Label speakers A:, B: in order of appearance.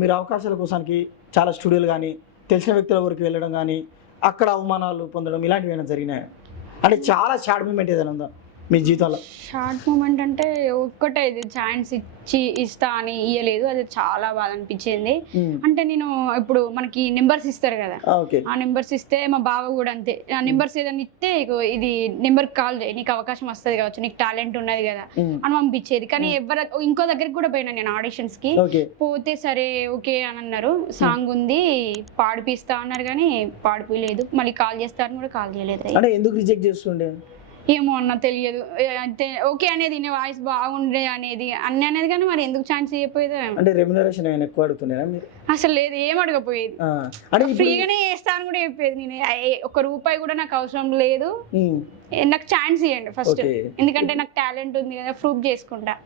A: మీరు అవకాశాల కోసానికి చాలా స్టూడియోలు కానీ తెలిసిన వ్యక్తుల వరకు వెళ్ళడం కానీ అక్కడ అవమానాలు పొందడం ఇలాంటివి ఏమైనా జరిగినాయి? అంటే చాలా షాడ్ మూమెంట్ ఏదైనా ఉందా? మీ జీవితంలో?
B: షార్ట్ మూమెంట్ అంటే ఒక్కటే ఇది. ఛాన్స్ ఇచ్చి ఇస్తా అని ఇయ్యలేదు. అది చాలా బాధ అనిపించింది. అంటే నేను ఇప్పుడు మనకి నెంబర్స్ ఇస్తారు కదా.
A: ఆ,
B: నెంబర్స్ ఇస్తే మా బావ కూడా అంతే. ఆ నెంబర్స్ ఏదైనా ఇస్తే ఇది నెంబర్కి కాల్ చేయి. నీకు అవకాశం వస్తుంది కావచ్చు. నీకు టాలెంట్ ఉన్నది కదా. అని పంపించేది. కానీ ఎవరు ఇంకో దగ్గరికి కూడా పోయినా నేను
A: ఆడిషన్స్కి
B: పోతే సరే ఓకే అని అన్నారు. సాంగ్ ఉంది. పాడిపిస్తా అన్నారు కానీ పాడిపోలేదు. మళ్ళీ కాల్ చేస్తారని కూడా కాల్ చేయలేదు.
A: అంటే ఎందుకు రిజెక్ట్ చేస్తుండే?
B: ఏమో అన్న తెలియదు. అయితే ఓకే అనేది నీ వాయిస్ బాగుండే అనేది అన్ని అనేది కానీ మరి ఎందుకు ఛాన్స్ ఇవ్వకపోయేదో ఏమో.
A: అంటే రెమ్యునరేషన్ ఏమైనా ఎక్కువ అడుగుతున్నారా మీరు?
B: అసలు లేదు ఏం అడగపోయేది ఫ్రీగానే చేస్తాను కూడా చెప్పేది నేను. ఒక రూపాయి కూడా నాకు అవసరం లేదు. నాకు ఛాన్స్ ఇవ్వండి ఫస్ట్ ఎందుకంటే నాకు టాలెంట్ ఉంది కదా ప్రూవ్ చేసుకుంటా.